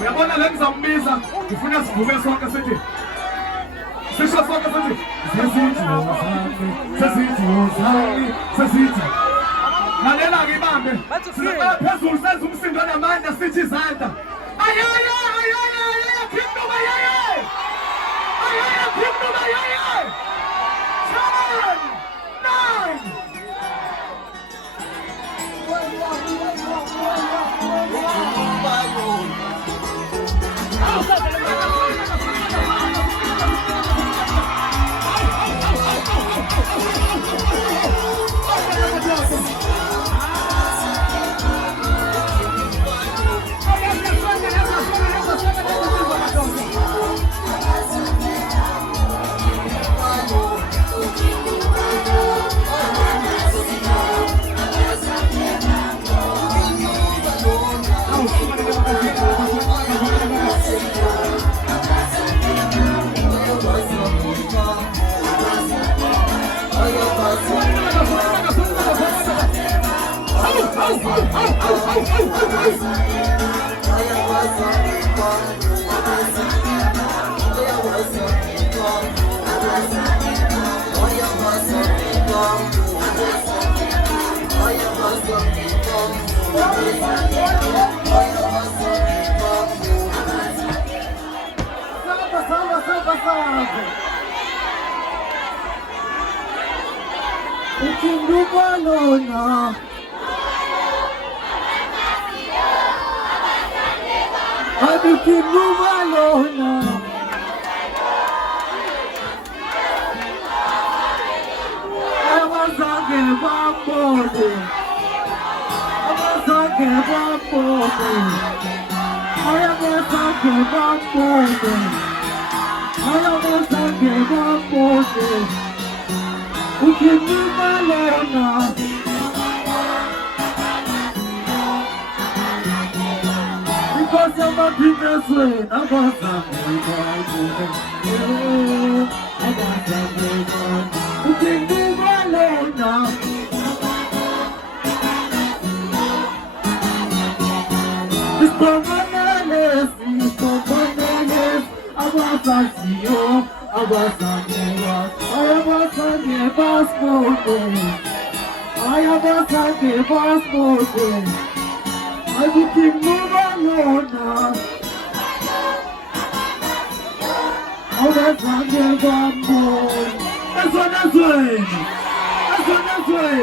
Uyabona le ngizambiza ngifuna sivuke sonke sithi sisho sonke sithi sesithi lalela-ke ibambe sibeka phezulu senza umsindo namandla sithi izandla ayaya ayaya ayaya khiphuka ayaya ayaya khiphuka ayaya 对。